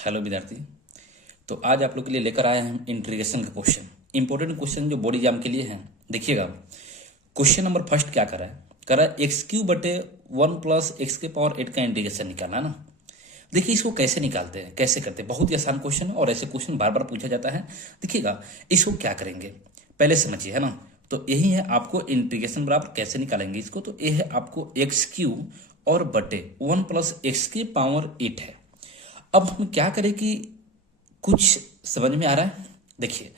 Hello विद्यार्थी। तो आज आप लोग के लिए लेकर आए हैं इंटीग्रेशन का क्वेश्चन, इंपॉर्टेंट क्वेश्चन जो बोर्ड एग्जाम के लिए है। देखिएगा क्वेश्चन नंबर फर्स्ट क्या करा है एक्स क्यू बटे 1+x⁴ का इंटीग्रेशन निकालना है ना। देखिए इसको कैसे निकालते हैं, कैसे करते हैं, बहुत ही आसान क्वेश्चन है और ऐसे क्वेश्चन बार बार पूछा जाता है। देखिएगा इसको क्या करेंगे पहले समझिए, है ना। तो यही है आपको इंटीग्रेशन बराबर कैसे निकालेंगे इसको। तो ये है आपको एक्स क्यू और बटे 1+x⁴ है। अब हम क्या करें कि कुछ समझ में आ रहा है। देखिए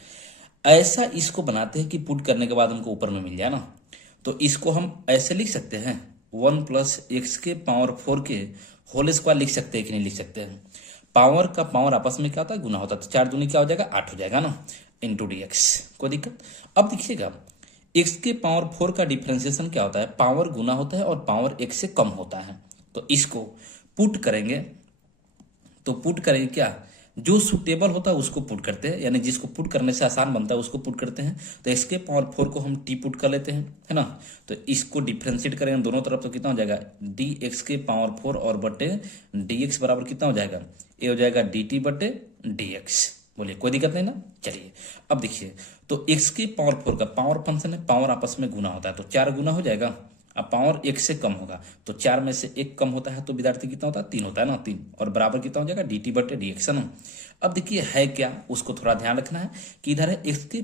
ऐसा इसको बनाते हैं कि पुट करने के बाद हमको ऊपर में मिल जाए ना। तो इसको हम ऐसे लिख सकते हैं 1+x⁴ के होल स्क्वायर लिख सकते हैं कि नहीं लिख सकते हैं। पावर का पावर आपस में क्या होता है, गुना होता है। तो 4 दूनी क्या हो जाएगा, 8 हो जाएगा ना, इंटू dx। कोई दिक्कत। अब देखिएगा x⁴ का डिफ्रेंसिएशन क्या होता है, पावर गुना होता है और पावर 1 से कम होता है। तो इसको पुट करेंगे, तो पुट करेंगे क्या, जो सुटेबल होता है उसको पुट करते हैं, यानी जिसको पुट करने से आसान बनता है उसको पुट करते हैं। तो x⁴ को हम t पुट कर लेते हैं, है ना। तो इसको डिफ्रेंशिएट करेंगे दोनों तरफ, तो कितना हो जाएगा dx⁴ और बटे dx बराबर कितना हो जाएगा, ये हो जाएगा dt बटे dx। बोलिए कोई दिक्कत नहीं ना। चलिए अब देखिए, तो x⁴ का पावर फंक्शन है, पावर आपस में गुना होता है, तो 4 गुना हो जाएगा। अब पावर 1 से कम होगा, तो 4 में से 1 कम होता है, तो विद्यार्थी कितना होता है, 3 होता है ना, 3 और बराबर कितना हो जाएगा dt बटे dx, है ना। अब देखिए है क्या, उसको थोड़ा ध्यान रखना है कि इधर है x⁴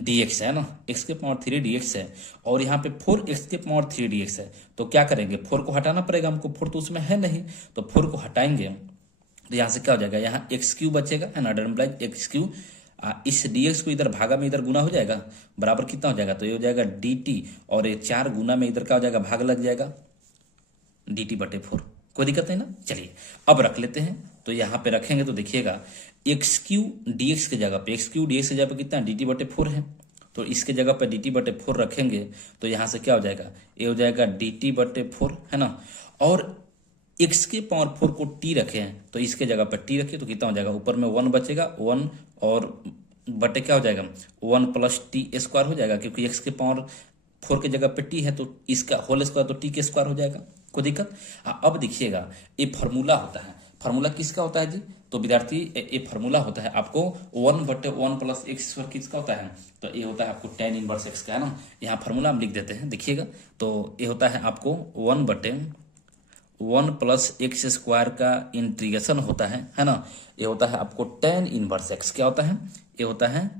dx है ना, x⁴ dx है और यहाँ पे 4x⁴ dx है। तो क्या करेंगे, 4 को हटाना पड़ेगा हमको, 4 तो उसमें है नहीं, तो 4 को हटाएंगे तो यहाँ से क्या हो जाएगा, यहाँ x³ बचेगा, है ना, x³। इस dx को इधर भागा में इधर गुना हो जाएगा, बराबर कितना हो जाएगा, तो ये हो जाएगा dt और ये 4 गुना में इधर क्या हो जाएगा, भाग लग जाएगा dt बटे 4। कोई दिक्कत नहीं ना। चलिए अब रख लेते हैं, तो यहाँ पे रखेंगे तो देखिएगा x³ dx के जगह पे, x³ dx के जगह पे कितना dt बटे 4 है, तो इसके जगह पे dt बटे 4 रखेंगे तो यहाँ से क्या हो जाएगा, ये हो जाएगा dt बटे 4, है ना। और x⁴ को t रखे हैं तो इसके जगह पर t रखे तो कितना हो जाएगा, ऊपर में 1 बचेगा, 1 और बटे क्या हो जाएगा 1+t² हो जाएगा, क्योंकि x⁴ के जगह पे t है तो इसका होल स्क्वायर तो t² हो जाएगा। कोई दिक्कत। अब देखिएगा ये फार्मूला होता है, फार्मूला किसका होता है जी, तो विद्यार्थी ये फार्मूला होता है आपको 1/1+x² किसका होता है, तो ये होता है आपको tan इनवर्स x का, है ना। यहाँ फार्मूला हम लिख देते हैं, देखिएगा तो ये होता है आपको 1/1+x² का इंटीग्रेशन होता है ना। ये होता है आपको tan इनवर्स x, क्या होता है, ये होता है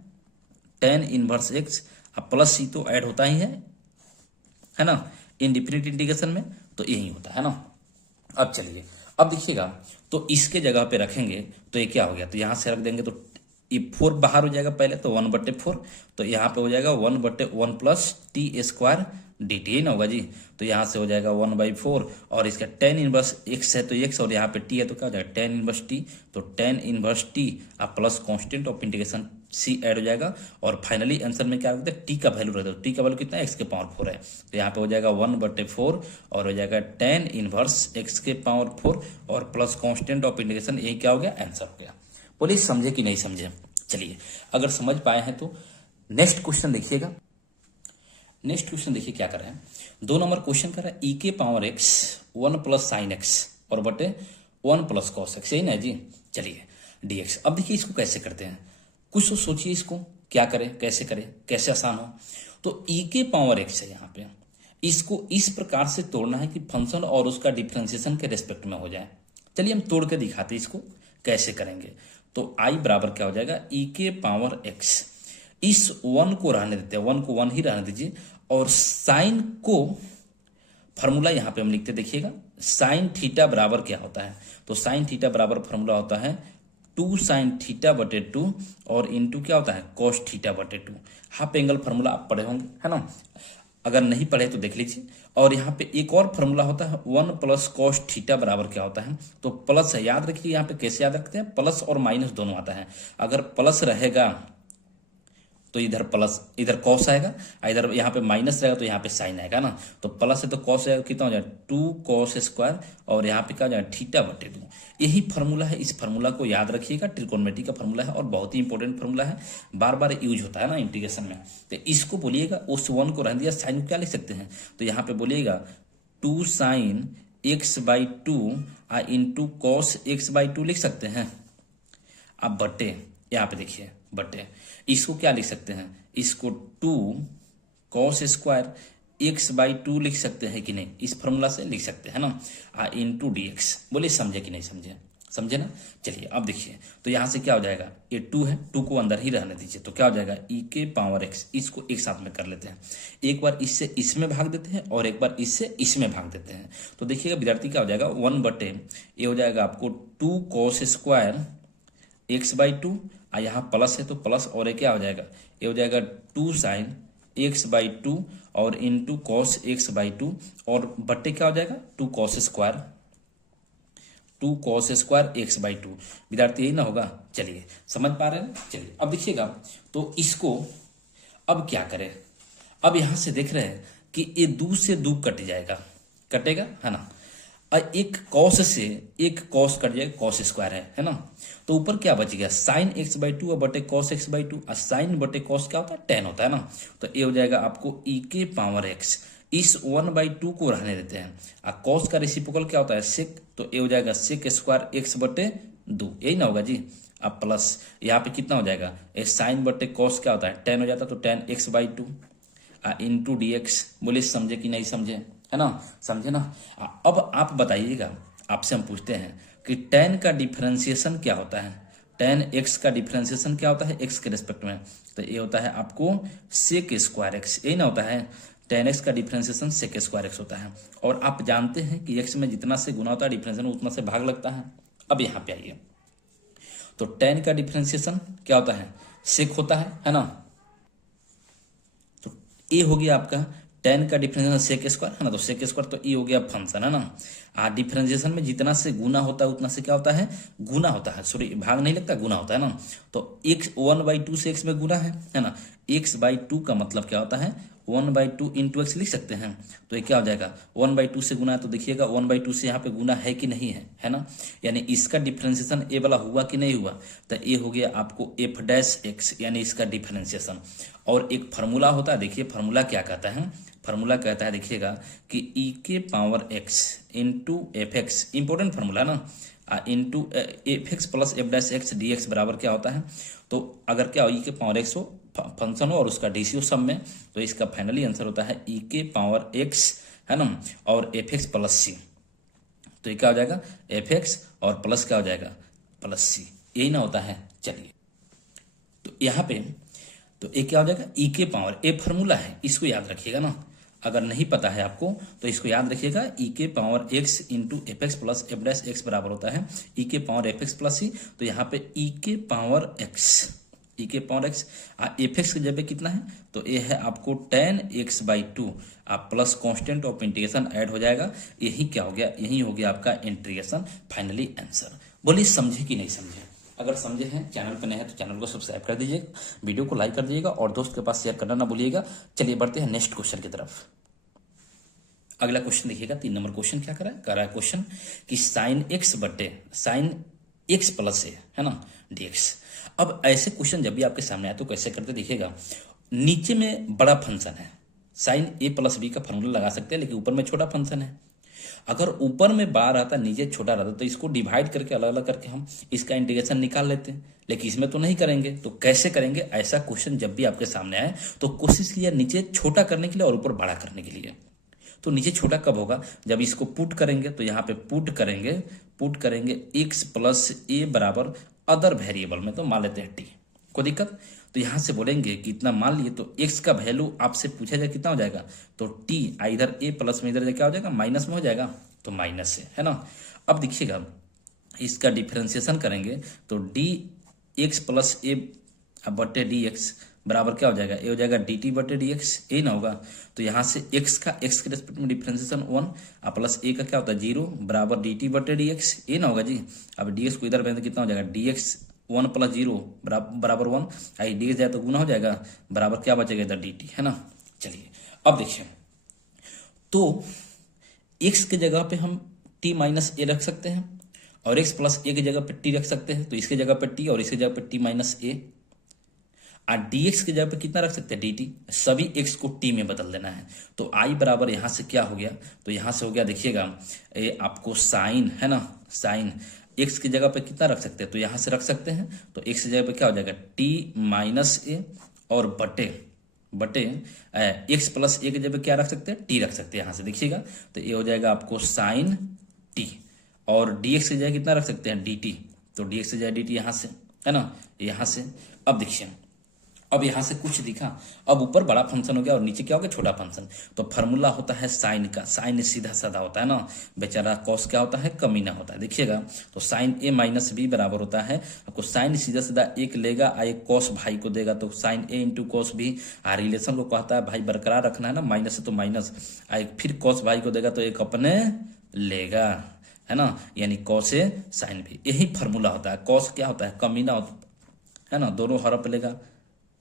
tan इनवर्स x। अब प्लस ही तो ऐड होता ही है ना, इंडिफिनिट इंटीग्रेशन में तो यही होता है ना। अब चलिए अब देखिएगा, तो इसके जगह पे रखेंगे तो ये क्या हो गया, तो यहाँ से रख देंगे तो ये 4 बाहर हो जाएगा पहले, तो 1/4, तो यहाँ पे हो जाएगा 1/1+t² dt ना होगा जी। तो यहाँ से हो जाएगा 1/4 और इसका tan इनवर्स x है तो x और यहाँ पे t है तो क्या हो जाएगा tan इनवर्स t। तो tan इनवर्स t अब plus constant of integration c add हो जाएगा और फाइनली आंसर में क्या होता है, t का वैल्यू रहता है, t का वैल्यू कितना है, x⁴ है। तो यहाँ पे हो जाएगा 1/4 और हो जाएगा tan इनवर्स x⁴ और प्लस कांस्टेंट ऑफ इंटीग्रेशन, यही क्या हो गया, आंसर हो गया। बोलिए समझे कि नहीं समझे। चलिए अगर समझ पाए हैं तो नेक्स्ट क्वेश्चन देखिएगा। नेक्स्ट क्वेश्चन देखिए क्या कर रहे हैं, 2 नंबर क्वेश्चन कर रहा है e⁴x 1+sin x और बटे 1+cos x, यही ना जी। चलिए dx। अब देखिए इसको कैसे करते हैं, कुछ तो सोचिए इसको क्या करें, कैसे करें, कैसे आसान हो। तो e⁴x है यहाँ पे, इसको इस प्रकार से तोड़ना है कि फंक्शन और उसका डिफ्रेंसिएशन के रेस्पेक्ट में हो जाए। चलिए हम तोड़ के दिखाते हैं इसको कैसे करेंगे। तो i बराबर क्या हो जाएगा e⁴x, इस 1 को रहने देते हैं, 1 को 1 ही रहने दीजिए और साइन को फार्मूला यहाँ पे हम लिखते देखिएगा, साइन थीटा बराबर क्या होता है, तो साइन थीटा बराबर फार्मूला होता है 2 sin θ/2 और इंटू क्या होता है cos θ/2। हाफ एंगल फार्मूला आप पढ़े होंगे, है ना, अगर नहीं पढ़े तो देख लीजिए। और यहाँ पे एक और फार्मूला होता है 1+cos θ बराबर क्या होता है, तो प्लस है, याद रखिए यहाँ पे कैसे याद रखते हैं, प्लस और माइनस दोनों आता है। अगर प्लस रहेगा तो इधर प्लस, इधर कॉस आएगा, इधर यहाँ पे माइनस रहेगा तो यहाँ पे साइन आएगा ना। तो प्लस है तो कॉस आएगा, कितना हो जाएगा 2cos² और यहाँ पे क्या हो जाएगा θ/2। यही फार्मूला है, इस फार्मूला को याद रखिएगा, ट्रिकोनोमेट्री का फार्मूला है और बहुत ही इंपॉर्टेंट फार्मूला है, बार बार यूज होता है ना इंटीग्रेशन में। तो इसको बोलिएगा, उस 1 को रहने दिया, साइन को क्या लिख सकते हैं, तो यहाँ पे बोलिएगा 2 sin x by two into cos x by two लिख सकते हैं। अब बटे, यहाँ पे देखिए बटे, इसको क्या लिख सकते हैं, इसको two cos square x by two लिख सकते हैं कि नहीं, इस फॉर्मूला से लिख सकते हैं ना, इंटू डी एक्स। बोलिए समझे कि नहीं समझे, समझे ना। चलिए अब देखिए, तो यहाँ से क्या हो जाएगा, ये टू है, टू को अंदर ही रहने दीजिए, तो क्या हो जाएगा ई के पावर एक्स, इसको एक साथ में कर लेते हैं, एक बार इससे इसमें भाग देते हैं और एक बार इससे इसमें भाग देते हैं। तो देखिएगा विद्यार्थी क्या हो जाएगा, वन बटे ये हो जाएगा आपको two cos square x by two, यहाँ प्लस है तो प्लस, और ये क्या हो जाएगा, ये हो जाएगा two sine x by two और into cos x by two, और बट्टे क्या हो जाएगा two cos square x by two. विद्यार्थी यही ना होगा। चलिए समझ पा रहे हैं। चलिए अब देखिएगा, तो इसको अब क्या करें, अब यहां से देख रहे हैं कि ये दो से दो कट जाएगा, कटेगा है ना, और एक कॉस से एक कॉस कट जाएगा, कॉस स्क्वायर है ना, तो ऊपर क्या बच गया साइन एक्स बाई टू और बटे कॉस एक्स बाई टू, और साइन बटे कॉस क्या होता है, टेन होता है ना, तो ये हो जाएगा आपको ई के पावर एक्स, इस वन बाई टू को रहने देते हैं, और कॉस का रेसिप्रोकल क्या होता है सेक, तो ये हो जाएगा सेक स्क्वायर एक्स बटे दो, यही ना होगा जी। अब प्लस यहाँ पे कितना हो जाएगा, ये साइन बटे कॉस क्या होता है टेन हो जाता है, तो ten x by two into D x. बोले समझे कि नहीं समझे, है ना, समझे ना। अब आप बताइएगा, आपसे हम पूछते हैं कि टेन का डिफरेंशिएशन क्या होता है, टेन एक्स का डिफरेंशिएशन क्या होता है एक्स के रिस्पेक्ट में, तो ये होता है आपको सेक स्क्वायर एक्स, यही ना होता है, टेन एक्स का डिफरेंशिएशन सेक स्क्वायर एक्स होता है। और आप जानते हैं कि एक्स में जितना से गुना होता है डिफरेंशिएशन उतना से भाग लगता है। अब यहाँ पे आइए, तो टेन का डिफरेंशिएशन क्या होता है सेक होता है ना, तो ये हो गया आपका टेन का डिफरेंशिएशन सेक स्क्वायर है ना, तो सेक स्क्वायर तो ये हो गया फंक्शन है ना, डिफरेंशिएशन में जितना से गुना होता है उतना से क्या होता है गुना होता है, सॉरी भाग नहीं लगता गुना होता है ना, तो एक्स वन बाई टू से एक्स में गुना है ना, एक्स बाई टू का मतलब क्या होता है one by two into x लिख सकते हैं, तो ये क्या हो जाएगा वन बाई टू से गुना है, तो देखिएगा वन बाई टू से यहाँ पे गुना है कि नहीं है ना, यानी इसका डिफरेंशिएशन ए वाला हुआ कि नहीं हुआ, तो ये हो गया आपको एफ डैश एक्स, यानी इसका डिफरेंशिएशन। और एक फार्मूला होता है, देखिए फार्मूला क्या कहता है, फार्मूला कहता है देखिएगा कि ई के power x into f x, important formula ना, into f x plus f dash x D x बराबर क्या होता है, तो अगर क्या हो ई के पावर एक्स हो फंक्शन हो और उसका डीसी हो सब में, तो इसका फाइनली आंसर होता है ई के पावर एक्स है ना, और एफ एक्स प्लस सी, तो ये क्या हो जाएगा एफ एक्स और प्लस क्या हो जाएगा प्लस सी, यही ना होता है। चलिए तो यहाँ पे तो ये क्या हो जाएगा ई के पावर, ए फार्मूला है इसको याद रखिएगा ना, अगर नहीं पता है आपको तो इसको याद रखिएगा, ई के power x into f x plus f dash x बराबर होता है ई के पावर एफ एक्स प्लस सी, तो यहाँ पे ई के पावर एक्स, ई के पावर एक्स एफ एक्स की जगह कितना है, तो ये है आपको ten x by two plus constant of integration add हो जाएगा, यही क्या हो गया, यही हो गया आपका इंटीग्रेशन फाइनली आंसर। बोलिए समझे कि नहीं समझे, अगर समझे हैं चैनल पर नए हैं तो चैनल को सब्सक्राइब कर दीजिए, वीडियो को लाइक कर दीजिएगा और दोस्त के पास शेयर करना ना भूलिएगा। चलिए बढ़ते हैं नेक्स्ट क्वेश्चन की तरफ। अगला क्वेश्चन देखिएगा, 3 नंबर क्वेश्चन क्या कर रहा है क्वेश्चन कि साइन एक्स बटे साइन एक्स प्लस है ना डीएक्स। अब ऐसे क्वेश्चन जब भी आपके सामने आए तो कैसे करते देखिएगा, नीचे में बड़ा फंक्शन है साइन ए प्लस बी का फॉर्मूला लगा सकते हैं, लेकिन ऊपर में छोटा फंक्शन है, अगर ऊपर में बड़ा रहता नीचे छोटा रहता तो इसको डिवाइड करके अलग अलग करके हम इसका इंटीग्रेशन निकाल लेते हैं, लेकिन इसमें तो नहीं करेंगे। तो कैसे करेंगे, ऐसा क्वेश्चन जब भी आपके सामने आए तो कोशिश कीजिए नीचे छोटा करने के लिए और ऊपर बड़ा करने के लिए। तो नीचे छोटा कब होगा, जब इसको पुट करेंगे, तो यहाँ पे पुट करेंगे एक्स प्लस ए बराबर अदर वेरिएबल में, तो मान लेते हैं टी, कोई दिक्कत, तो यहां से बोलेंगे कि इतना मान लिए, तो x का वैल्यू आपसे पूछा जाए कितना हो जाएगा, तो t इधर a प्लस में इधर क्या हो जाएगा माइनस में हो जाएगा, तो माइनस से है ना। अब देखिएगा इसका डिफरेंशिएशन करेंगे तो डी एक्स प्लस ए बटे डी एक्स बराबर क्या हो जाएगा, ये हो जाएगा डी टी बटे डी एक्स, ये ना होगा, तो यहाँ से x का x के रेस्पेक्ट में डिफरेंशिएशन 1 प्लस a का क्या होता है 0 बराबर डी टी बटे डी एक्स, ये ना होगा जी। अब डी एक्स को इधर भेज कितना हो जाएगा डी एक्स 1 प्लस 0 बराबर 1, आई डी जाए तो गुना हो जाएगा, बराबर क्या बचेगा इधर डी टी है ना। चलिए अब देखिए, तो x की जगह पे हम t माइनस ए रख सकते हैं और x प्लस ए की जगह पे t रख सकते हैं, तो इसकी जगह पे t और इसकी जगह पे t माइनस ए। और dx की जगह पे कितना रख सकते हैं dt, सभी x को t में बदल देना है। तो i बराबर यहाँ से क्या हो गया, तो यहाँ से हो गया देखिएगा आपको साइन, है ना, साइन x की जगह पे कितना रख सकते हैं, तो यहाँ से रख सकते हैं, तो x की जगह पे क्या हो जाएगा t माइनस ए और बटे x प्लस ए की जगह पे क्या रख सकते हैं, t रख सकते हैं यहाँ से देखिएगा। तो ये हो जाएगा आपको साइन t, और dx की जगह कितना रख सकते हैं dt, तो dx की जगह dt यहाँ से, है ना, यहाँ से। अब देखिए, अब यहाँ से कुछ दिखा, अब ऊपर बड़ा फंक्शन हो गया और नीचे क्या हो गया छोटा फंक्शन। तो फार्मूला होता है साइन का, साइन सीधा साधा होता है ना बेचारा, कॉस क्या होता है कमीना होता है देखिएगा। तो साइन ए माइनस बी बराबर होता है, आपको साइन सीधा सीधा एक लेगा आ एक कॉस भाई को देगा, तो साइन ए इंटू कॉस बी। रिलेशन को कहता है भाई बरकरार रखना है ना, माइनस है तो माइनस, फिर कॉस भाई को देगा तो एक अपने लेगा, है ना, यानी कॉस ए साइन बी, यही फार्मूला होता है। कॉस क्या होता है कमीना होता है ना, दोनों हरफ लेगा,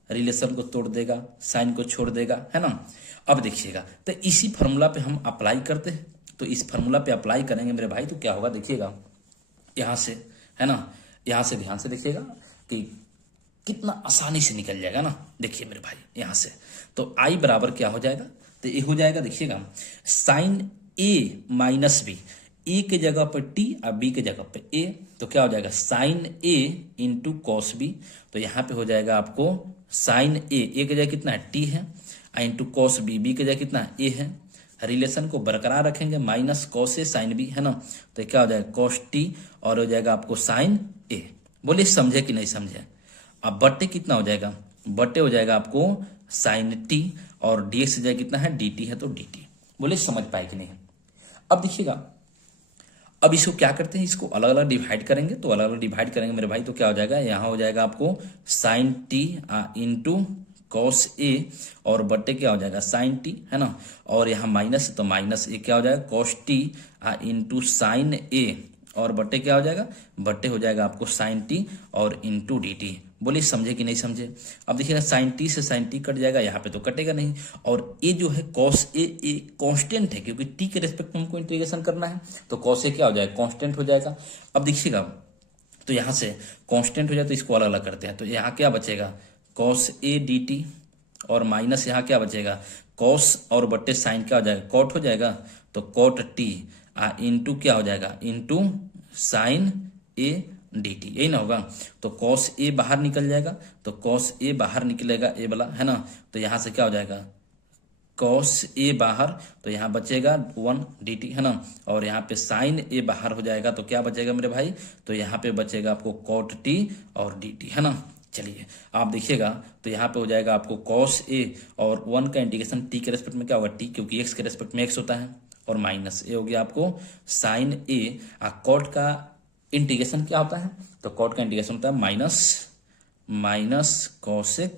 रिलेशन को तोड़ देगा, साइन को छोड़ देगा, है ना। अब देखिएगा, तो इसी फार्मूला पे हम अप्लाई करते हैं, तो इस फार्मूला पे अप्लाई करेंगे मेरे भाई, तो क्या होगा देखिएगा यहाँ से, है ना, यहाँ से ध्यान से देखिएगा कि कितना आसानी से निकल जाएगा ना। देखिए मेरे भाई यहाँ से, तो आई बराबर क्या हो जाएगा, तो ये हो जाएगा देखिएगा साइन ए माइनस बी, ए के जगह पर टी और बी के जगह पे ए, तो क्या हो जाएगा साइन ए इंटू कॉस बी। तो यहाँ पे हो जाएगा आपको साइन ए के जगह कितना है टी है, इंटू कॉस बी के जगह कितना है ए है। रिलेशन को बरकरार रखेंगे, minus cos A sine B, है ना, तो क्या हो जाएगा कॉस टी और हो जाएगा आपको साइन ए। बोलिए समझे कि नहीं समझे। अब बट्टे कितना हो जाएगा, बट्टे हो जाएगा आपको साइन टी और डी एक्स जाएगा कितना है डी टी है, तो डी टी। बोले समझ पाए कि नहीं। अब देखिएगा, अब इसको क्या करते हैं, इसको अलग अलग डिवाइड करेंगे, तो अलग अलग डिवाइड करेंगे मेरे भाई, तो क्या हो जाएगा यहाँ हो जाएगा आपको sign T into cos A और बट्टे क्या हो जाएगा साइन टी, है ना, और यहाँ माइनस तो माइनस ए क्या हो जाएगा कॉस टी इंटू साइन ए और बट्टे क्या हो जाएगा, बट्टे हो जाएगा आपको साइन टी और इंटू डी टी। बोलिए समझे कि नहीं समझे। अब देखिएगा साइन टी से साइन टी कट जाएगा, यहाँ पे तो कटेगा नहीं, और ए जो है कॉस ए कांस्टेंट है, क्योंकि टी के रेस्पेक्ट में हमको इंटीग्रेशन करना है, तो कॉस ए क्या हो जाएगा कांस्टेंट हो जाएगा। अब देखिएगा, तो यहाँ से कांस्टेंट हो जाए तो इसको अलग अलग करते हैं, तो यहाँ क्या बचेगा कॉस ए डी टी और माइनस यहाँ क्या बचेगा कॉस और बट्टे साइन क्या हो जाएगा कॉट हो जाएगा, तो कॉट टी इंटू क्या हो जाएगा into sine A D T, यही ना होगा। तो कॉस ए बाहर निकल जाएगा, तो कॉस ए बाहर निकलेगा ए वाला, है ना, तो यहाँ से क्या हो जाएगा कॉस ए बाहर, तो यहाँ बचेगा 1 डी टी, है ना, और यहाँ पे साइन ए बाहर हो जाएगा, तो क्या बचेगा मेरे भाई, तो यहाँ पे बचेगा आपको कॉट टी और डी टी, है ना। चलिए आप देखिएगा, तो यहाँ पे हो जाएगा आपको कॉस ए और 1 का इंटीग्रेशन टी के रेस्पेक्ट में क्या होगा टी, क्योंकि एक्स के रेस्पेक्ट में एक्स होता है, और माइनस ए हो गया आपको साइन ए। कॉट का इंटीग्रेशन क्या होता है, तो कॉट का इंटीग्रेशन होता है माइनस कॉसेक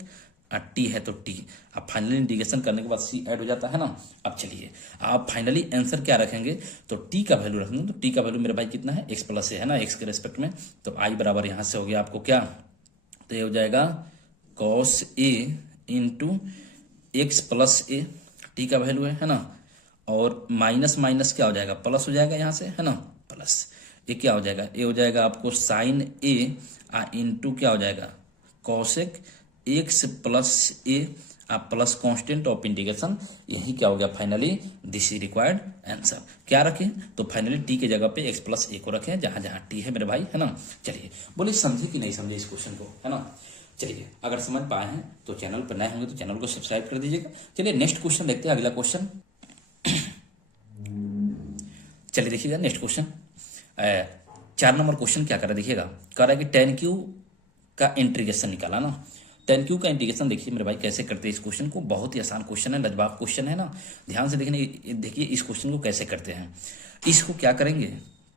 टी है तो टी। अब फाइनली इंटीग्रेशन करने के बाद सी ऐड हो जाता है ना। अब चलिए आप फाइनली आंसर क्या रखेंगे, तो टी का वैल्यू रखेंगे, तो टी का वैल्यू मेरे भाई कितना है एक्स प्लस ए, है ना, एक्स के रेस्पेक्ट में। तो आई बराबर यहाँ से हो गया आपको क्या, तो ये हो जाएगा cos A into x plus A, T का वैल्यू है ना, और माइनस माइनस क्या हो जाएगा प्लस हो जाएगा यहाँ से, है ना, प्लस ये क्या हो जाएगा, ये हो जाएगा आपको साइन ए इंटू क्या हो जाएगा cosec x plus A plus constant of integration. यही क्या हो गया finally, this is required answer. क्या रखें, तो फाइनली टी के जगह पे एक्स प्लस ए को रखें, जहां जहां टी है मेरे भाई, है ना। चलिए बोलिए समझे कि नहीं समझे इस क्वेश्चन को, है ना। चलिए अगर समझ पाए हैं तो चैनल पर नए होंगे तो चैनल को सब्सक्राइब कर दीजिएगा। चलिए नेक्स्ट क्वेश्चन देखते हैं, अगला क्वेश्चन। चलिए देखिएगा नेक्स्ट क्वेश्चन, 4 नंबर क्वेश्चन क्या कर रहा है, देखिएगा कह रहा है कि टेन क्यू का इंटीग्रेशन निकाला ना। टेन क्यू का इंटीग्रेशन देखिए मेरे भाई कैसे करते हैं इस क्वेश्चन को, बहुत ही आसान क्वेश्चन है, लाजवाब क्वेश्चन है ना। ध्यान से देखिए इस क्वेश्चन को कैसे करते हैं। इसको क्या करेंगे,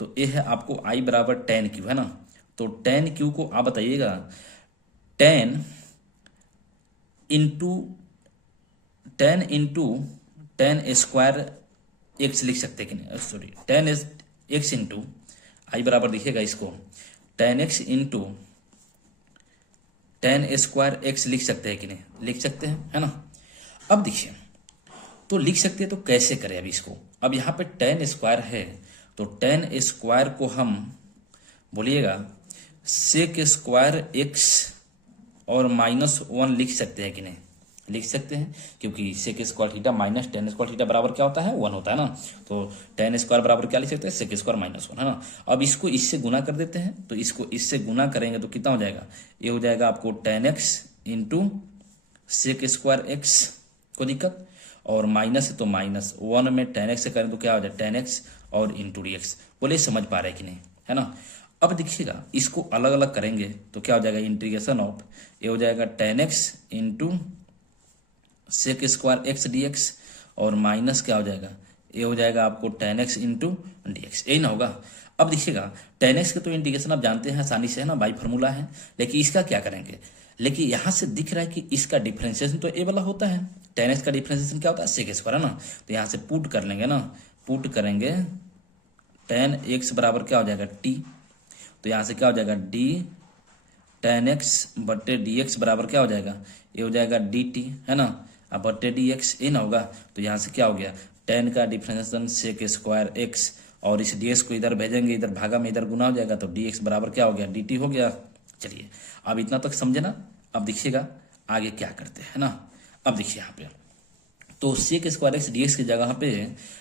तो ये है आपको आई बराबर टेन क्यू, है ना। तो टेन क्यू को आप बताइएगा 10 इंटू 10 स्क्वायर एक्स लिख सकते हैं कि नहीं, सॉरी 10 एक्स इंटू आई बराबर देखिएगा इसको 10x इंटू 10 स्क्वायर एक्स लिख सकते हैं कि नहीं, लिख सकते हैं, है ना। अब देखिए तो लिख सकते हैं, तो कैसे करें अभी इसको। अब यहाँ पे 10 स्क्वायर है, तो 10 स्क्वायर को हम बोलिएगा सेक स्क्वायर एक्स और -1 लिख सकते हैं कि नहीं? लिख सकते हैं, क्योंकि sec square theta minus tan square theta बराबर क्या होता है? 1 होता है ना। तो टेन स्क्वायर बराबर क्या लिख सकते हैं? सेक स्क्वायर -1 है ना। अब इसको इससे गुना कर देते हैं, तो इसको इससे गुना करेंगे तो कितना हो जाएगा? ये हो जाएगा आपको tan x into sec square X, कोई दिक्कत? और माइनस है तो -1 में tan x से करें तो क्या हो जाए? tan x और इंटू डी एक्स। बोले समझ पा रहे कि नहीं, है ना। अब देखिएगा इसको अलग अलग करेंगे तो क्या हो जाएगा? इंटीग्रेशन ऑफ ये हो जाएगा tan x into sec square X D X, और माइनस क्या हो जाएगा? ये हो जाएगा आपको tan x into D X, यही ना होगा। अब देखिएगा tan x के तो इंटीग्रेशन आप जानते हैं आसानी से, है ना, बाई फार्मूला है। लेकिन इसका क्या करेंगे? लेकिन यहाँ से दिख रहा है कि इसका डिफरेंशिएशन तो ए वाला होता है। tan x का डिफरेंशिएशन क्या होता है? सेक स्क्वायर, है ना। तो यहाँ से पुट कर लेंगे ना, पुट करेंगे tan x बराबर क्या हो जाएगा? टी। तो यहाँ से क्या हो जाएगा? डी tan x बट्टे डी एक्स बराबर क्या हो जाएगा? ये हो जाएगा डी टी, है ना। अब बट्टे डी एक्स ये ना होगा, तो यहाँ से क्या हो गया? tan का डिफरेंशिएशन सेक स्क्वायर एक्स, और इस डी एक्स को इधर भेजेंगे, इधर भागा में इधर गुना हो जाएगा, तो डी एक्स बराबर क्या हो गया? डी टी हो गया। चलिए अब इतना तक समझे ना। अब देखिएगा आगे क्या करते हैं ना। अब देखिए यहाँ पे तो sec square X D X की जगह पे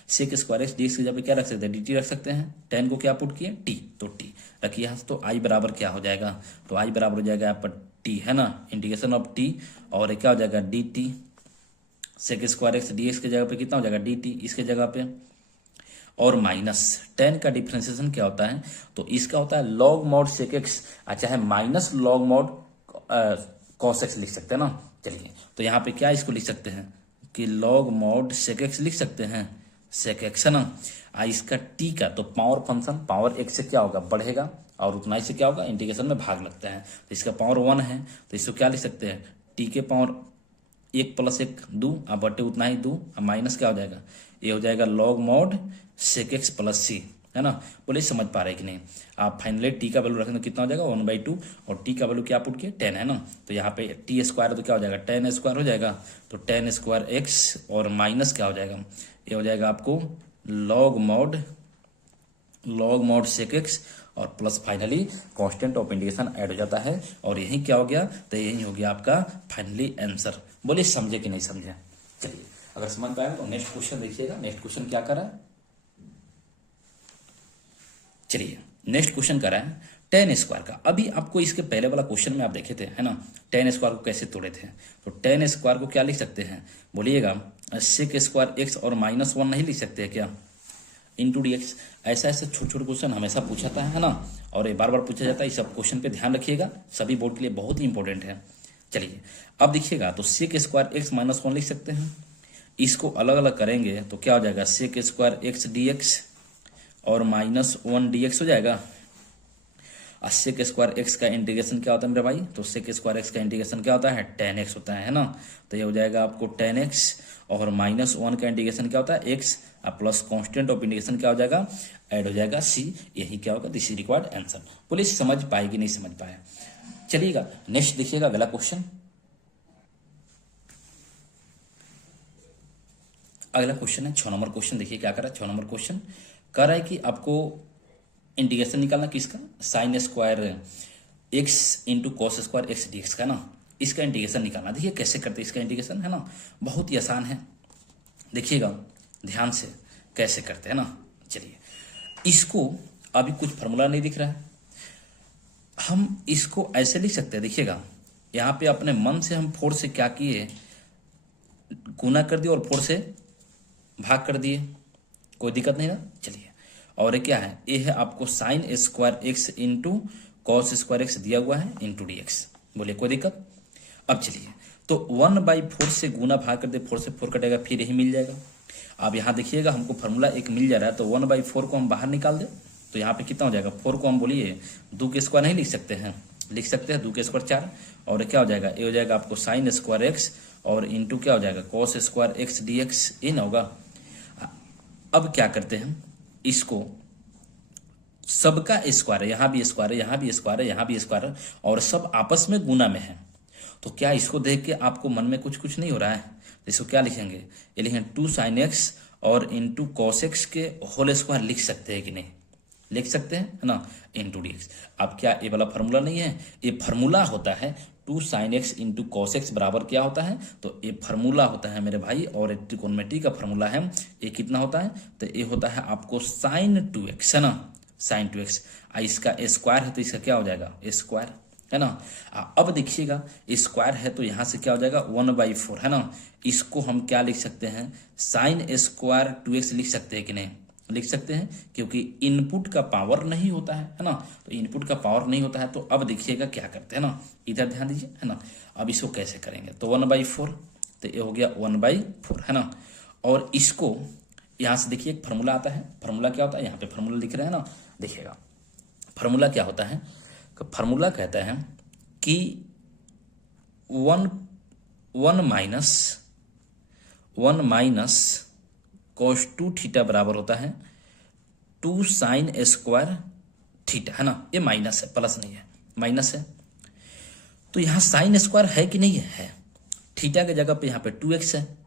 sec square X D X की जगह पे क्या रख सकते हैं? डी टी रख सकते हैं। tan को क्या पुट किए? टी, तो टी रखिए यहाँ से। तो आई बराबर क्या हो जाएगा? तो आई बराबर हो जाएगा यहाँ पर टी, है ना, इंटीग्रेशन ऑफ टी, और क्या हो जाएगा? D T. Sec square X D X की जगह पे कितना हो जाएगा? डी टी इसके जगह पे, और माइनस tan का डिफरेंशिएशन क्या होता है? तो इसका होता है log mod sec x, अच्छा है minus log mod cos x लिख सकते हैं ना। चलिए तो यहाँ पे क्या इसको लिख सकते हैं कि log mod sec x लिख सकते हैं, sec x, है ना। इसका t का तो पावर फंक्शन पावर x से क्या होगा? बढ़ेगा, और उतना ही से क्या होगा? इंटीग्रेशन में भाग लगता है। तो इसका पावर 1 है, तो इसको क्या लिख सकते हैं? t के पावर 1 + 1 2, अब बटे उतना ही 2, अब माइनस क्या हो जाएगा? ये हो जाएगा log mod sec x + c, है ना। बोले समझ पा रहे कि नहीं? आप फाइनली टी का वैल्यू रखें तो कितना हो जाएगा? 1/2, और टी का वैल्यू क्या पुट किया? 10, है ना। तो यहाँ पे टी स्क्वायर तो क्या हो जाएगा? tan स्क्वायर हो जाएगा, तो tan स्क्वायर एक्स, और माइनस क्या हो जाएगा? ये हो जाएगा आपको log mod sec x, और plus finally constant of integration add हो जाता है, और यही क्या हो गया? तो यही हो गया आपका फाइनली आंसर। बोलिए समझे कि नहीं समझे? चलिए अगर समझ पाए तो नेक्स्ट क्वेश्चन देखिएगा। नेक्स्ट क्वेश्चन क्या कर रहा है? चलिए नेक्स्ट क्वेश्चन कर रहा है tan स्क्वायर का। अभी आपको इसके पहले वाला क्वेश्चन में आप देखे थे, है ना, tan स्क्वायर को कैसे तोड़े थे। तो tan स्क्वायर को क्या लिख सकते हैं? बोलिएगा सेक स्क्वायर एक्स, और -1 नहीं लिख सकते हैं क्या? Into D x. ऐसा ऐसे छोटे छोटे क्वेश्चन हमेशा पूछाता है ना, और ये बार बार पूछा जाता है। इस सब क्वेश्चन पे ध्यान रखिएगा, सभी बोर्ड के लिए बहुत ही इंपॉर्टेंट है। चलिए अब देखिएगा तो सेक स्क्वायर एक्स -1 लिख सकते हैं। इसको अलग अलग करेंगे तो क्या हो जाएगा? Sec square X D X और -1 डी एक्स हो जाएगा। और सेक स्क्वायर एक्स का इंटीग्रेशन क्या होता है मेरे भाई? तो सेक स्क्वायर एक्स का इंटीग्रेशन क्या होता है? tan x होता है ना। तो ये हो जाएगा आपको tan x, और -1 का इंटीग्रेशन क्या होता है? x, और प्लस कांस्टेंट ऑफ इंटीग्रेशन क्या हो जाएगा? ऐड हो जाएगा c। यही क्या होगा? This is required answer. बोलिए समझ पाएगी नहीं समझ पाए? चलिएगा नेक्स्ट देखिएगा अगला क्वेश्चन। अगला क्वेश्चन है 6 नंबर क्वेश्चन। देखिए क्या कर रहा है 6 नंबर क्वेश्चन। कह रहा है कि आपको इंटीग्रेशन निकालना किसका? Sine square x into cos square X D x का ना। इसका इंटीग्रेशन निकालना। देखिए कैसे करते हैं इसका इंटीग्रेशन, है ना, बहुत ही आसान है। देखिएगा ध्यान से कैसे करते हैं ना। चलिए इसको अभी कुछ फार्मूला नहीं दिख रहा है, हम इसको ऐसे लिख सकते हैं। देखिएगा यहाँ पे अपने मन से हम 4 से क्या किए? गुना कर दिए और 4 से भाग कर दिए, कोई दिक्कत नहीं ना। चलिए और ये क्या है? ये है आपको sine square x into cos square x दिया हुआ है इंटू डी एक्स। बोलिए कोई दिक्कत? अब चलिए तो 1/4 से गुना भाग कर दे, 4 से 4 कटेगा, फिर यही मिल जाएगा। अब यहाँ देखिएगा हमको फार्मूला एक मिल जा रहा है, तो 1/4 को हम बाहर निकाल दे तो यहाँ पे कितना हो जाएगा? 4 को हम बोलिए 2 के स्क्वायर नहीं लिख सकते हैं? लिख सकते हैं 2 के स्क्वायर 4, और क्या हो जाएगा? ये हो जाएगा आपको साइन स्क्वायर एक्स और इंटू क्या हो जाएगा? Cos square X D x. ये ना होगा। अब क्या करते हैं? इसको सबका स्क्वायर है, यहाँ भी स्क्वायर है, यहाँ भी स्क्वायर है, यहाँ भी स्क्वायर है, और सब आपस में गुना में है। तो क्या इसको देख के आपको मन में कुछ नहीं हो रहा है? तो इसको क्या लिखेंगे? ये लिखेंगे 2 साइन एक्स और इंटू कॉस एक्स के होल स्क्वायर लिख सकते हैं कि नहीं? लिख सकते हैं, है ना, इंटू डी एक्स। अब क्या ये वाला फार्मूला नहीं है, ये फार्मूला होता है 2 sin x into cos x बराबर क्या होता है, तो ये फार्मूला होता है मेरे भाई, और एक त्रिकोणमिति का फार्मूला है, ये कितना होता है, तो ये होता है आपको sin 2x, है ना, sin 2x। इसका स्क्वायर है तो इसका क्या हो जाएगा, स्क्वायर, है ना। अब देखिएगा स्क्वायर है तो यहाँ से क्या हो जाएगा 1/4, है ना। इसको हम क्या लिख सकते हैं, साइन स्क्वायर 2x लिख सकते हैं कि नहीं, लिख सकते हैं, क्योंकि इनपुट का पावर नहीं होता है ना, तो इनपुट का पावर नहीं होता है। तो अब देखिएगा क्या करते हैं ना, इधर ध्यान दीजिए, है ना। अब इसको कैसे करेंगे, तो 1/4, तो ये हो गया 1/4, है ना। और इसको यहाँ से देखिए एक फार्मूला आता है, फार्मूला क्या होता है, यहाँ पे फार्मूला लिख रहे हैं ना, देखिएगा फार्मूला क्या होता है, फार्मूला कहता है कि 1 माइनस cos 2 थीटा बराबर होता है 2 sin स्क्वायर थीटा, है ना। ये माइनस है, प्लस नहीं है, माइनस है। तो यहाँ साइन स्क्वायर है कि नहीं है, थीटा के जगह पे यहाँ पे 2x है,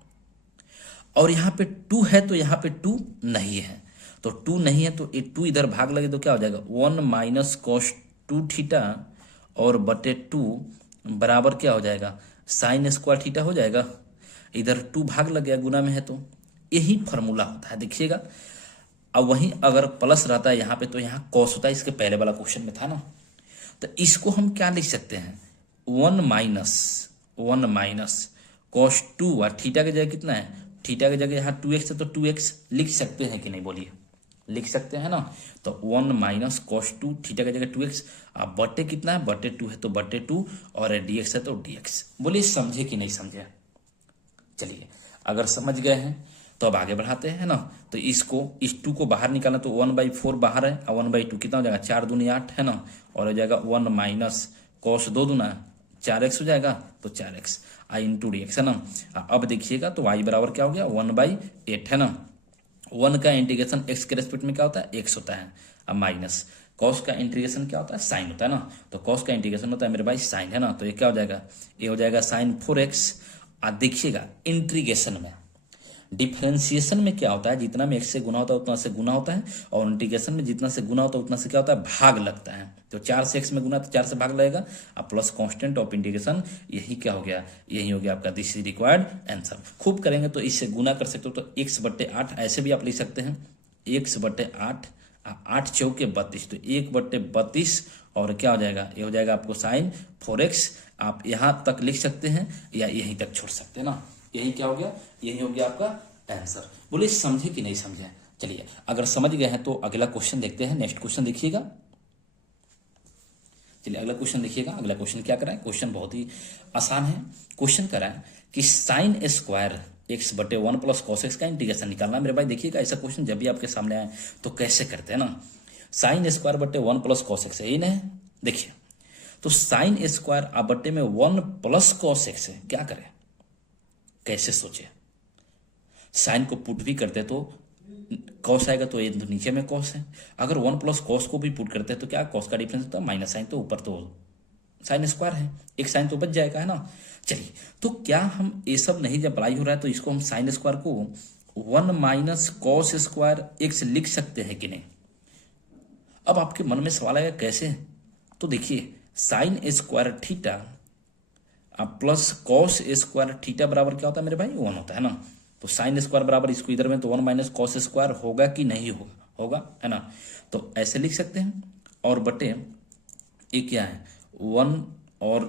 और यहाँ पे 2 है तो यहाँ पे 2 नहीं है, तो 2 नहीं है तो ये 2 इधर भाग लगे तो क्या हो जाएगा 1 माइनस cos 2 थीटा और बटे 2 बराबर क्या हो जाएगा साइन स्क्वायर थीटा हो जाएगा। इधर 2 भाग लग गया, गुना में है, तो यही फार्मूला होता है, देखिएगा। अब वहीं अगर प्लस रहता है यहाँ पे तो यहाँ कॉस होता है, इसके पहले वाला क्वेश्चन में था ना। तो इसको हम क्या लिख सकते हैं 1 माइनस cos 2 और थीटा की जगह कितना है, थीटा की जगह यहाँ 2x है तो 2x लिख सकते हैं कि नहीं, बोलिए, लिख सकते हैं ना। तो 1 माइनस cos 2 थीटा की जगह 2x, अब बटे कितना है, बटे 2 है तो बटे 2, और dx है तो dx। बोलिए समझे कि नहीं समझे। चलिए अगर समझ गए हैं तो अब आगे बढ़ाते हैं ना। तो इसको इस 2 को बाहर निकालना, तो 1/4 बाहर है, और 1/2 कितना हो जाएगा 4 दूनी 8, है ना, और हो जाएगा 1 माइनस cos 2 दूना 4x हो जाएगा, तो 4x आई इंटू डी एक्स, है ना। अब देखिएगा तो y बराबर क्या हो गया 1/8, है ना। 1 का इंटीग्रेशन x के रेस्पेक्ट में क्या होता है, x होता है। अब माइनस cos का इंटीग्रेशन क्या होता है, साइन होता है ना, तो cos का इंटीग्रेशन होता है मेरे भाई साइन, है ना। तो ये क्या हो जाएगा, ये हो जाएगा साइन 4x। देखिएगा इंटीग्रेशन में, डिफरेंशिएशन में क्या होता है, जितना में x से गुना होता है उतना से गुना होता है, और इंटीग्रेशन में जितना से गुना होता है उतना से क्या होता है, भाग लगता है। तो 4 से x में गुना तो 4 से भाग लगेगा, अब प्लस कांस्टेंट ऑफ इंटीग्रेशन, यही क्या हो गया, यही हो गया आपका दिस इज रिक्वायर्ड आंसर। खूब करेंगे तो इससे गुना कर सकते हो, तो x/8 ऐसे भी आप लिख सकते हैं, x/8, 8 चौके 32, तो 1/32, और क्या हो जाएगा, ये हो जाएगा आपको साइन 4x। आप यहाँ तक लिख सकते हैं या यहीं तक छोड़ सकते हैं ना, यही क्या हो गया, यही हो गया आपका आंसर। बोलिए समझे कि नहीं समझे। चलिए अगर समझ गए हैं तो अगला क्वेश्चन देखते हैं, नेक्स्ट क्वेश्चन देखिएगा। चलिए अगला क्वेश्चन देखिएगा, अगला क्वेश्चन क्या कराए, क्वेश्चन बहुत ही आसान है। क्वेश्चन कराए कि sine square x/1 plus cos x का इंटीग्रेशन निकालना है। मेरे भाई देखिएगा ऐसा क्वेश्चन जब भी आपके सामने आए तो कैसे करते हैं ना, साइन स्क्वायर बटे 1 प्लस cos x है, यही ना। देखिए तो साइन स्क्वायर आप बटे में 1 प्लस cos x है, क्या करें, कैसे सोचे। साइन को पुट भी करते तो कॉस आएगा, तो ये तो नीचे में कॉस है। अगर 1 प्लस कॉस को भी पुट करते हैं तो क्या कॉस का डिफरेंस होता है माइनस साइन, तो ऊपर तो साइन स्क्वायर है, एक साइन तो बच जाएगा, है ना। चलिए तो क्या हम ये सब नहीं जब अप्लाई हो रहा है तो इसको हम साइन स्क्वायर को 1 माइनस कॉस स्क्वायर x लिख सकते हैं कि नहीं। अब आपके मन में सवाल आएगा कैसे, तो देखिए sine square theta plus cos square theta बराबर क्या होता है मेरे भाई 1 होता है ना। तो साइन स्क्वायर बराबर इसको इधर में तो 1 माइनस कॉस स्क्वायर होगा कि नहीं होगा, होगा, है ना। तो ऐसे लिख सकते हैं, और बटे ये क्या है 1 और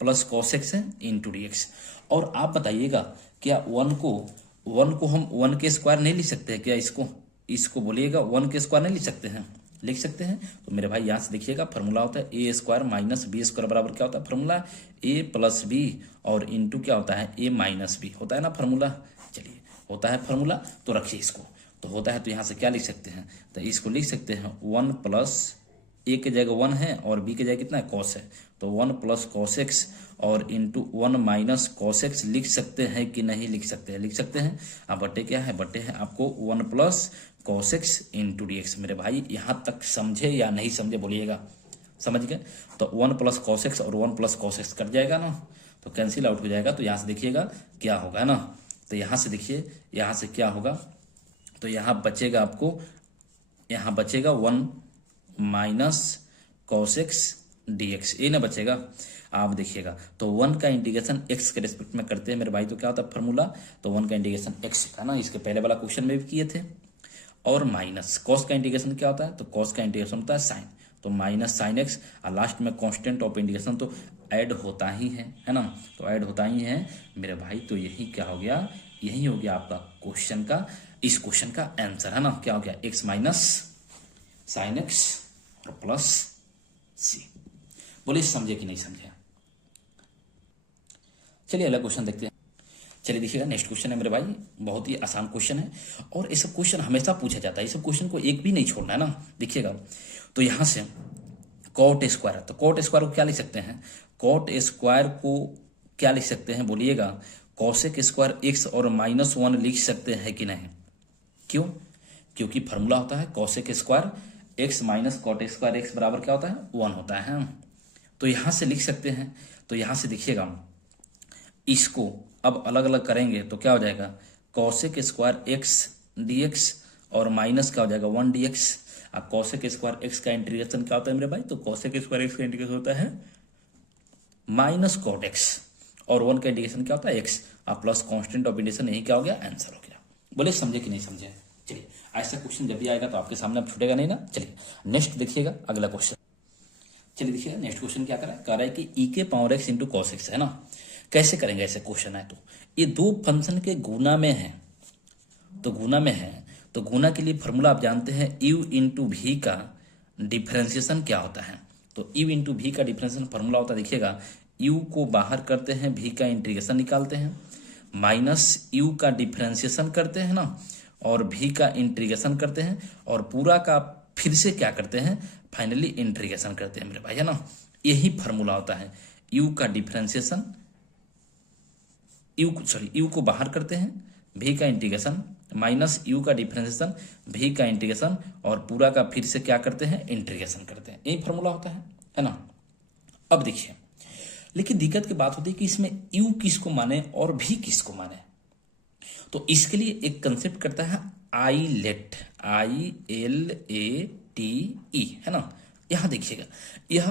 प्लस कॉस एक्स है इंटू डी एक्स। और आप बताइएगा क्या 1 को हम 1 के स्क्वायर नहीं लिख सकते हैं क्या, इसको बोलिएगा 1 के स्क्वायर नहीं लिख सकते हैं, लिख सकते हैं। तो मेरे भाई यहाँ से देखिएगा फॉर्मूला होता है ए स्क्वायर माइनस बी स्क्वायर बराबर क्या होता है फॉर्मूला, ए प्लस बी और इंटू क्या होता है ए माइनस बी, होता है ना फॉर्मूला। चलिए होता है फॉर्मूला तो रखिए इसको, तो होता है तो यहाँ से क्या लिख सकते हैं, तो इसको लिख सकते हैं 1 प्लस ए के जगह 1 है और बी के जगह कितना है कॉस है, तो 1 प्लस कॉस एक्स और इंटू 1 माइनस कॉस एक्स लिख सकते हैं कि नहीं लिख सकते हैं, लिख सकते हैं। अब बटे क्या है, बटे है आपको 1 plus cos x into D x. मेरे भाई यहाँ तक समझे या नहीं समझे बोलिएगा, समझ गए। तो 1 प्लस कॉस एक्स और 1 प्लस कॉस एक्स कट जाएगा ना, तो कैंसिल आउट हो जाएगा। तो यहाँ से देखिएगा क्या होगा ना, तो यहाँ से देखिए यहाँ से क्या होगा, तो यहाँ बचेगा आपको, यहाँ बचेगा 1 minus cos x D x, ये ना बचेगा। आप देखिएगा तो 1 का इंटीग्रेशन x के रिस्पेक्ट में करते हैं मेरे भाई, तो क्या होता है फॉर्मूला, तो 1 का इंटीग्रेशन x था ना, इसके पहले वाला क्वेश्चन में भी किए थे। और माइनस कॉस का इंटीग्रेशन क्या होता है, तो कॉस का इंटीग्रेशन होता है साइन, तो माइनस साइन एक्स, और लास्ट में कांस्टेंट ऑफ इंटीग्रेशन तो ऐड होता ही है ना, तो ऐड होता ही है मेरे भाई। तो यही क्या हो गया, यही हो गया आपका क्वेश्चन का, इस क्वेश्चन का आंसर है ना, क्या हो गया x माइनस साइन एक्स और प्लस सी। बोलिए समझे कि नहीं समझे। चलिए अगला क्वेश्चन देखते हैं। चलिए देखिएगा नेक्स्ट क्वेश्चन है मेरे भाई, बहुत ही आसान क्वेश्चन है और ये सब क्वेश्चन हमेशा पूछा जाता है, ये सब क्वेश्चन को एक भी नहीं छोड़ना है ना। देखिएगा तो यहां से कॉट स्क्वायर, तो कॉट स्क्वायर को क्या लिख सकते हैं, कॉट स्क्वायर को क्या लिख सकते हैं बोलिएगा, कॉसेक स्क्वायर एक्स और -1 लिख सकते हैं कि नहीं। क्यों, क्योंकि फॉर्मूला होता है cosec square X minus cot square X बराबर क्या होता है 1 होता है। तो यहां से लिख सकते हैं। तो यहां से देखिएगा इसको अब अलग अलग करेंगे तो क्या हो जाएगा, cosec square X D X और माइनस क्या हो जाएगा 1 डी एक्स। अब कॉसेक स्क्वायर एक्स का इंटीग्रेशन क्या होता है मेरे भाई, तो कॉसेक स्क्वायर एक्स का इंटीग्रेशन होता है माइनस कॉट एक्स और 1 का इंटीग्रेशन क्या होता है एक्स, अब प्लस कांस्टेंट ऑफ इंटीग्रेशन, यही क्या हो गया आंसर हो गया। बोले समझे कि नहीं समझे। चलिए ऐसा क्वेश्चन जब भी आएगा तो आपके सामने अब छूटेगा नहीं ना। चलिए नेक्स्ट देखिएगा अगला क्वेश्चन। चलिए देखिएगा नेक्स्ट क्वेश्चन क्या कह रहा है कि ई के power x into cos x है ना। कैसे करेंगे ऐसे क्वेश्चन है, तो ये दो फंक्शन के गुना में है, तो गुना में है तो गुना के लिए फॉर्मूला आप जानते हैं यू इंटू भी का डिफरेंशिएशन क्या होता है। तो यू इंटू भी का डिफरेंशिएशन फॉर्मूला होता है, देखिएगा यू को बाहर करते हैं, भी का इंटीग्रेशन निकालते हैं, माइनस यू का डिफरेंशिएशन करते हैं ना, और भी का इंटीग्रेशन करते हैं, और पूरा का फिर से क्या करते हैं फाइनली इंटीग्रेशन करते हैं मेरे भाई, है ना। यही फॉर्मूला होता है यू का डिफरेंशिएशन, यू को बाहर करते हैं, भी का इंटीग्रेशन माइनस यू का डिफरेंशिएशन, भी का इंटीग्रेशन, और पूरा का फिर से क्या करते हैं इंटीग्रेशन करते हैं, यही फॉर्मूला होता है ना। अब देखिए लेकिन दिक्कत की बात होती है कि इसमें यू किसको माने और भी किसको माने। तो इसके लिए एक कंसेप्ट करता है आईलेट, ILATE है ना। यहां देखिएगा यह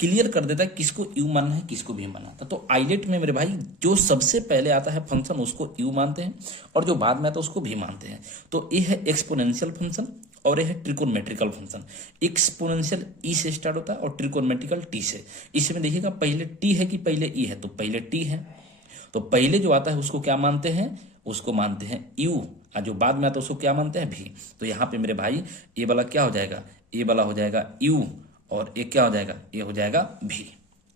क्लियर कर देता है किसको यू मानना है किसको भी मानना था। तो आईलेट में मेरे भाई जो सबसे पहले आता है फंक्शन उसको यू मानते हैं और जो बाद में आता है उसको भी मानते हैं। तो ये है एक्सपोनेंशियल फंक्शन और यह है ट्रिकोनमेट्रिकल फंक्शन। एक्सपोनेंशियल ई से स्टार्ट होता है और ट्रिकोनमेट्रिकल टी से। इसमें देखिएगा पहले टी है कि पहले ई है, तो पहले टी है, तो पहले जो आता है उसको क्या मानते हैं, उसको मानते हैं यू, और जो बाद में आता है उसको क्या मानते हैं भी। तो यहाँ पे मेरे भाई ये वाला क्या हो जाएगा, ये वाला हो जाएगा यू और ये क्या हो जाएगा, ये हो जाएगा भी।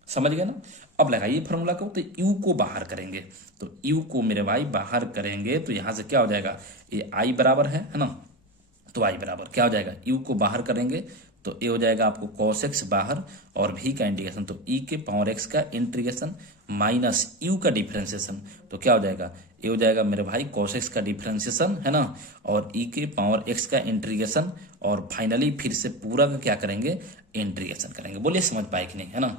समझ गए ना। अब लगाइए फॉर्मूला को, तो यू को बाहर करेंगे, तो यू को मेरे भाई बाहर करेंगे तो यहां से क्या हो जाएगा, ये आई बराबर है ना, तो आई बराबर क्या हो जाएगा, यू को बाहर करेंगे तो ये हो जाएगा आपको cos x बाहर और भी का इंटीग्रेशन, तो e के पावर x का इंटीग्रेशन माइनस यू का डिफरेंशिएशन, तो क्या हो जाएगा, ये हो जाएगा मेरे भाई cos x का डिफरेंशिएशन है ना, और e के पावर x का इंटीग्रेशन, और फाइनली फिर से पूरा का क्या करेंगे इंटीग्रेशन करेंगे। बोलिए समझ पाए कि नहीं, है ना।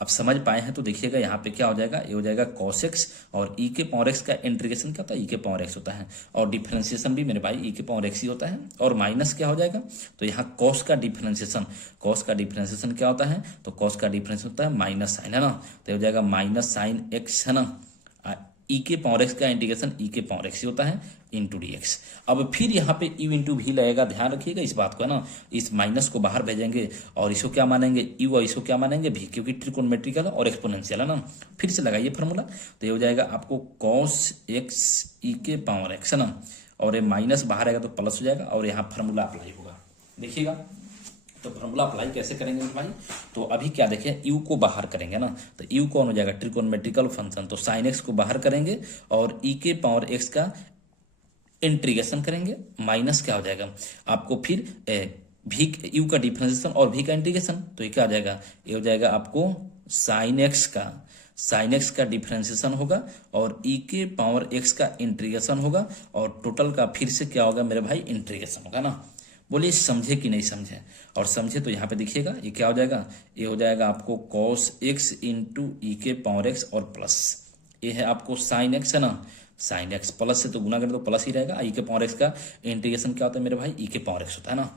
अब समझ पाए हैं तो देखिएगा यहाँ पे क्या हो जाएगा, ये हो जाएगा cos x और e के पावर x का इंटीग्रेशन क्या होता है, e के पावर x होता है, और डिफरेंशिएशन भी मेरे भाई e के पावर x ही होता है, और माइनस क्या हो जाएगा, तो यहाँ cos का डिफरेंशिएशन, cos का डिफरेंशिएशन क्या होता है, तो cos का डिफरेंशिएशन होता है माइनस साइन है ना, तो हो जाएगा माइनस साइन x है ना, e के पावर x का इंटीग्रेशन e के पावर x ही होता है इंटू डी एक्स। अब फिर यहाँ पे यू इंटू भी लगेगा, ध्यान रखिएगा इस बात को है ना, इस माइनस को बाहर भेजेंगे और इसको क्या मानेंगे यू और इसको क्या मानेंगे भी, क्योंकि ट्रिकोनमेट्रिकल और एक्सपोनेंशियल है ना। फिर से लगाइए फॉर्मूला, तो ये हो जाएगा आपको cos x e के पावर x है ना, और ये माइनस बाहर आएगा तो प्लस हो जाएगा, और यहाँ फॉर्मूला अप्लाई होगा। देखिएगा तो फॉर्मूला अप्लाई कैसे करेंगे भाई, तो अभी क्या देखें यू को बाहर करेंगे ना, तो यू कौन हो जाएगा ट्रिकोनमेट्रिकल फंक्शन, तो साइन एक्स को बाहर करेंगे और ई के पावर एक्स का इंटीग्रेशन करेंगे, माइनस क्या हो जाएगा आपको फिर भी यू का डिफरेंशिएशन और भी का इंटीग्रेशन, तो ये क्या हो जाएगा, ये हो जाएगा आपको साइन एक्स का डिफरेंशिएशन होगा और ई के पावर एक्स का इंटीग्रेशन होगा, और टोटल का फिर से क्या होगा मेरे भाई इंटीग्रेशन होगा ना। बोलिए समझे कि नहीं समझे, और समझे तो यहाँ पे देखिएगा ये क्या हो जाएगा, ये हो जाएगा आपको cos x इंटू ई के पावर x और प्लस ये है आपको साइन x है ना, साइन x प्लस से तो गुना करें तो प्लस ही रहेगा, ई के पावर x का इंटीग्रेशन क्या होता है मेरे भाई ई के पावर x होता है ना।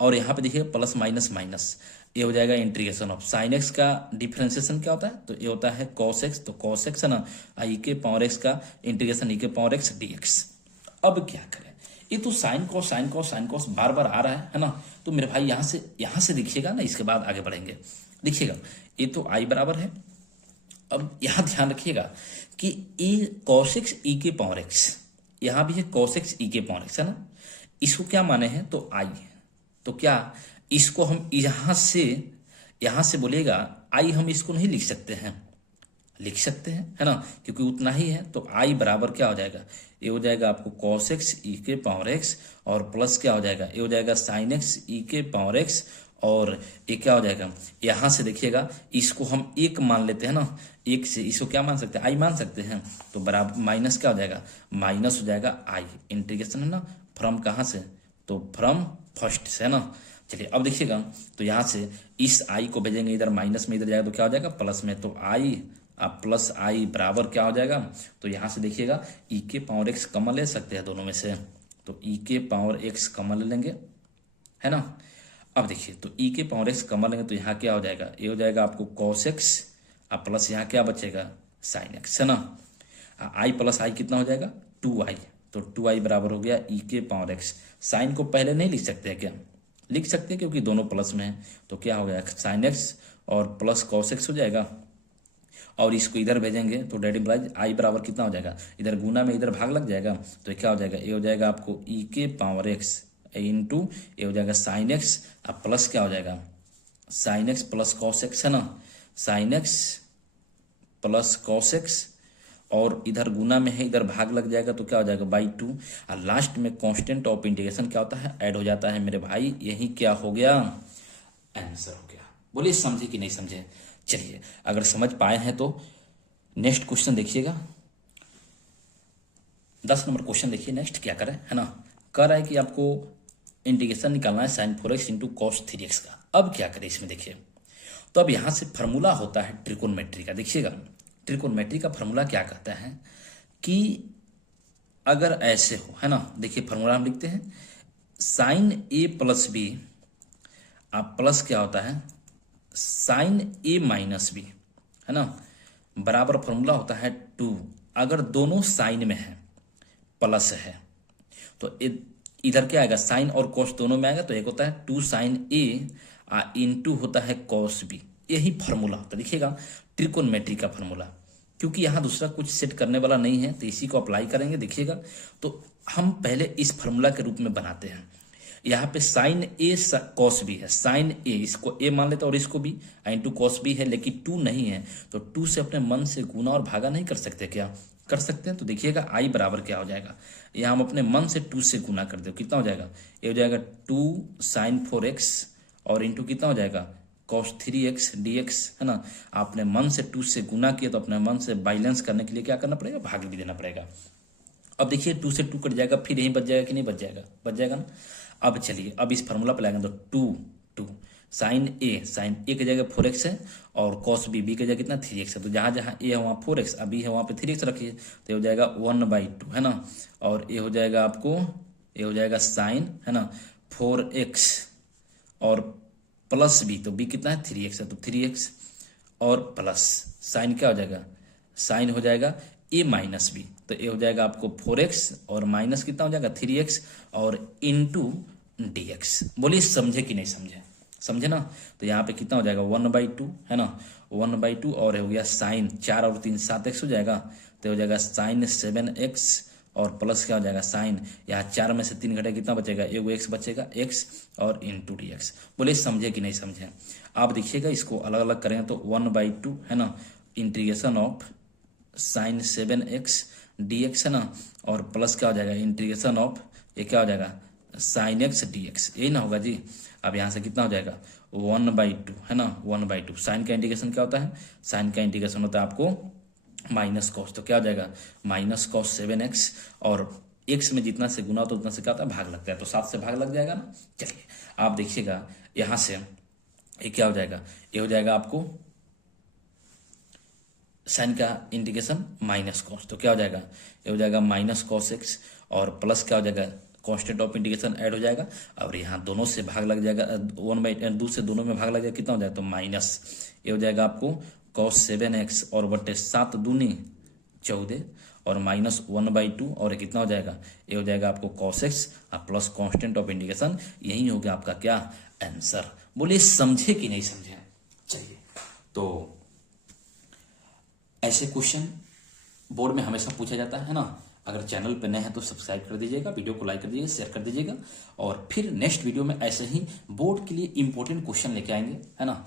और यहाँ पे देखिए प्लस माइनस माइनस, ये हो जाएगा इंटीग्रेशन ऑफ साइन एक्स का डिफरेंशिएशन क्या होता है, तो ये होता है कॉस एक्स, तो कॉस एक्स है ना, ई के पावर एक्स का इंटीग्रेशन ई के पावर एक्स डी एक्स। अब क्या करें, ये तो sine cos sine cos sine cos बार बार आ रहा है ना, तो मेरे भाई यहाँ से देखिएगा ना, इसके बाद आगे बढ़ेंगे। देखिएगा ये तो आई बराबर है। अब यहाँ ध्यान रखिएगा कि ए कॉस एक्स ई के पावर एक्स, यहाँ भी है कॉस एक्स ई के पावर एक्स है ना, इसको क्या माने हैं तो आई, तो क्या इसको हम यहाँ से बोलेगा आई, हम इसको नहीं लिख सकते हैं, लिख सकते हैं है ना, क्योंकि उतना ही है। तो आई बराबर क्या हो जाएगा, ये हो जाएगा आपको कॉस एक्स ई के पावर एक्स और प्लस क्या हो जाएगा, ये हो जाएगा साइन एक्स ई के पावर एक्स, और ये क्या हो जाएगा, यहाँ से देखिएगा इसको हम एक मान लेते हैं ना, एक से इसको क्या मान सकते हैं, आई मान सकते हैं, तो बराबर माइनस क्या हो जाएगा, माइनस हो जाएगा आई, इंटीग्रेशन है ना फ्रॉम कहाँ से, तो फ्रॉम फर्स्ट से है ना। चलिए अब देखिएगा, तो यहाँ से इस आई को भेजेंगे इधर माइनस में, इधर जाएगा तो क्या हो जाएगा प्लस में, तो आई अब प्लस आई बराबर क्या हो जाएगा, तो यहाँ से देखिएगा ई के पावर एक्स कॉमन ले सकते हैं दोनों में से, तो ई के पावर एक्स कॉमन ले लेंगे है ना। अब देखिए तो ई के पावर एक्स कॉमन लेंगे तो यहाँ क्या हो जाएगा, ये हो जाएगा आपको कॉस एक्स, अब प्लस यहाँ क्या बचेगा साइन एक्स है ना, आई प्लस आई कितना हो जाएगा 2i, तो 2i बराबर हो गया ई के पावर एक्स। साइन को पहले नहीं लिख सकते हैं क्या, लिख सकते हैं क्योंकि दोनों प्लस में है, तो क्या हो गया साइन एक्स और प्लस कॉस एक्स हो जाएगा, और इसको इधर भेजेंगे तो डेड इम्प्लाइज आई बराबर कितना हो जाएगा, इधर गुना में इधर भाग लग जाएगा, तो क्या हो जाएगा, ये हो जाएगा आपको ई के पावर एक्स इंटू ये हो जाएगा साइन एक्स, अब प्लस क्या हो जाएगा sine x plus cos x है ना, sine x plus cos x, और इधर गुना में है इधर भाग लग जाएगा तो क्या हो जाएगा बाई 2, और लास्ट में कांस्टेंट ऑफ इंटीग्रेशन क्या होता है ऐड हो जाता है मेरे भाई, यही क्या हो गया आंसर हो गया। बोलिए समझे कि नहीं समझे। चलिए अगर समझ पाए हैं तो नेक्स्ट क्वेश्चन देखिएगा, 10 नंबर क्वेश्चन देखिए नेक्स्ट क्या करें है ना, कह रहा है कि आपको इंटीग्रेशन निकालना है sign 4x into cos 3x का। अब क्या करें इसमें देखिए, तो अब यहाँ से फार्मूला होता है ट्रिकोनमेट्री का, देखिएगा ट्रिकोनमेट्री का फार्मूला क्या कहता है कि अगर ऐसे हो है ना, देखिए फार्मूला हम लिखते हैं साइन ए प्लस बी, अब प्लस क्या होता है साइन ए माइनस बी है ना, बराबर फार्मूला होता है 2, अगर दोनों साइन में है प्लस है तो इधर क्या आएगा साइन और कॉस दोनों में आएगा, तो एक होता है 2 साइन ए इंटू होता है कॉस बी, यही फार्मूला होता है। देखिएगा ट्रिकोनमेट्री का फार्मूला, क्योंकि यहाँ दूसरा कुछ सेट करने वाला नहीं है तो इसी को अप्लाई करेंगे। देखिएगा तो हम पहले इस फार्मूला के रूप में बनाते हैं, यहाँ पे साइन ए कॉस बी है, साइन ए इसको ए मान लेते हैं और इसको भी इंटू कॉस बी है, लेकिन 2 नहीं है तो 2 से अपने मन से गुना और भागा नहीं कर सकते, क्या कर सकते हैं, तो देखिएगा आई बराबर क्या हो जाएगा, यहाँ हम अपने मन से 2 से गुना कर दे कितना हो जाएगा, ये हो जाएगा 2 साइन 4x और इंटू कितना हो जाएगा कॉस 3x dx है ना, आपने मन से 2 से गुना किया तो अपने मन से बैलेंस करने के लिए क्या करना पड़ेगा भाग भी देना पड़ेगा। अब देखिए 2 से 2 कट जाएगा, फिर यही बच जाएगा कि नहीं बच जाएगा, बच जाएगा ना। अब चलिए अब इस फार्मूला पर लगाएंगे तो 2 साइन ए की जगह 4x है और कॉस बी की जगह कितना 3x है, तो जहाँ जहाँ ए है वहाँ 4x, अब बी है वहाँ पे 3x रखिए, तो ये हो जाएगा 1/2 है ना, और ये हो जाएगा आपको ये हो जाएगा साइन है ना 4x और प्लस बी, तो बी कितना है 3x है तो 3x और प्लस साइन क्या हो जाएगा साइन हो जाएगा ए माइनस बी, तो ये हो जाएगा आपको 4x और माइनस कितना हो जाएगा 3x और इंटू dx। बोलिए समझे कि नहीं समझे, समझे ना। तो यहाँ पे कितना हो जाएगा 1/2 है ना, 1/2 और हो गया साइन 4 और 3 7x हो जाएगा, तो हो जाएगा साइन 7x और प्लस क्या हो जाएगा साइन, यहाँ 4 में से 3 घटे कितना बचेगा एगो x बचेगा x और इंटू dx। बोले समझे कि नहीं समझे। आप देखिएगा इसको अलग अलग करेंगे तो 1/2 है ना integration of sine 7x dx है ना, और प्लस क्या हो जाएगा इंटीग्रेशन ऑफ ये क्या हो जाएगा साइन x dx, यही ना होगा जी। अब यहाँ से कितना हो जाएगा 1/2 है ना 1/2, साइन का इंटीग्रेशन क्या होता है, साइन का इंटीग्रेशन होता है आपको माइनस कॉस, तो क्या हो जाएगा माइनस कॉस 7x और x में जितना से गुना होता है उतना से क्या होता है भाग लगता है, तो 7 से भाग लग जाएगा ना। चलिए आप देखिएगा यहाँ से ये क्या हो जाएगा, ये हो जाएगा आपको साइन का इंटीग्रेशन माइनस कॉस, तो क्या हो जाएगा ये हो जाएगा माइनस कॉस x और प्लस क्या हो जाएगा कांस्टेंट ऑफ इंटीग्रेशन ऐड हो जाएगा और यहाँ दोनों से भाग लग जाएगा, 1/2 से दोनों में भाग लग जाएगा, कितना हो जाएगा तो माइनस, ये हो जाएगा आपको cos 7x और बटे 7 दूनी 14 और माइनस 1/2 और कितना हो जाएगा, ये हो जाएगा आपको cos x plus constant of integration. यही हो गया आपका क्या आंसर। बोलिए समझे कि नहीं समझे। चलिए, तो ऐसे क्वेश्चन बोर्ड में हमेशा पूछा जाता है ना। अगर चैनल पर नए हैं तो सब्सक्राइब कर दीजिएगा, वीडियो को लाइक कर दीजिएगा, शेयर कर दीजिएगा और फिर नेक्स्ट वीडियो में ऐसे ही बोर्ड के लिए इंपॉर्टेंट क्वेश्चन लेके आएंगे, है ना।